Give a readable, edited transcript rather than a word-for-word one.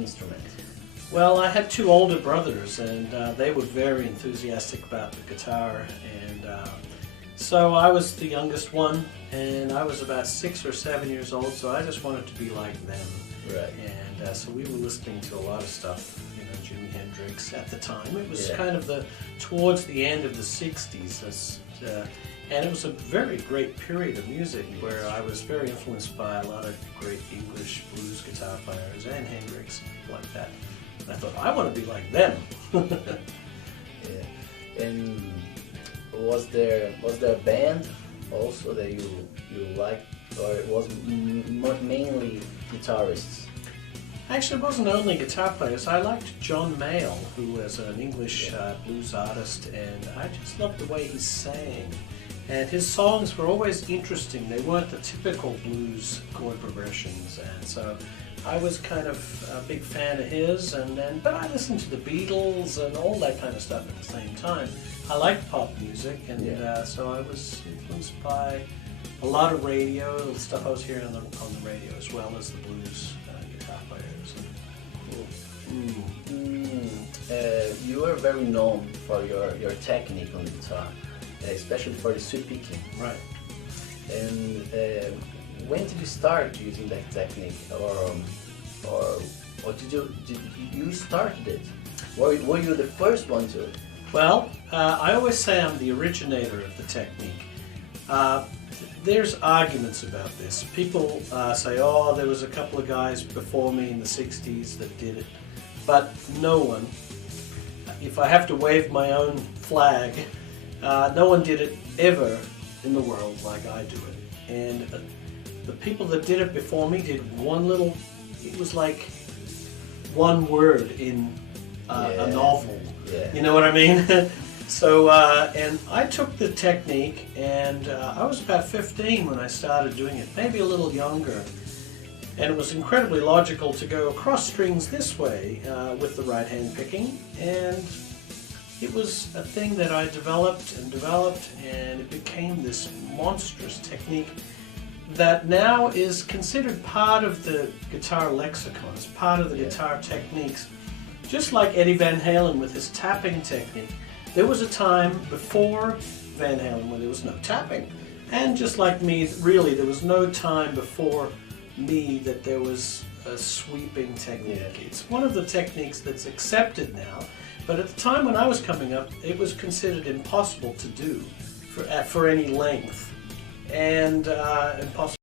instrument? Well, I had two older brothers, and they were very enthusiastic about the guitar, and so I was the youngest one, and I was about 6 or 7 years old, so I just wanted to be like them. Right. And so we were listening to a lot of stuff, you know, Jimi Hendrix at the time. It was Yeah. kind of towards the end of the 60s, and it was a very great period of music where I was very influenced by a lot of great English blues guitar players and Hendrix, like that. I thought, I want to be like them. Yeah. And was there a band also that you liked, or it was mainly guitarists? Actually, it wasn't only guitar players. I liked John Mayall, who was an English blues artist, and I just loved the way he sang. And his songs were always interesting. They weren't the typical blues chord progressions, and so I was kind of a big fan of his. But I listened to the Beatles and all that kind of stuff at the same time. I liked pop music, and so I was influenced by a lot of radio, the stuff I was hearing on the radio, as well as the blues guitar players. Cool. You are very known for your technique on the guitar, especially for the sweep picking. Right. And when did you start using that technique, or did you started it? Were you the first one to? Well, I always say I'm the originator of the technique. There's arguments about this. People say, oh, there was a couple of guys before me in the 60s that did it. But no one, if I have to wave my own flag, no one did it ever in the world like I do it. And the people that did it before me did it was like one word in a novel. Yeah. You know what I mean? So, and I took the technique, and I was about 15 when I started doing it, maybe a little younger. And it was incredibly logical to go across strings this way with the right hand picking. And it was a thing that I developed, and it became this monstrous technique that now is considered part of the guitar lexicon. It's part of the guitar techniques. Just like Eddie Van Halen with his tapping technique. There was a time before Van Halen when there was no tapping. And just like me, really, there was no time before me that there was a sweeping technique. It's one of the techniques that's accepted now, but at the time when I was coming up, it was considered impossible to do for any length, and impossible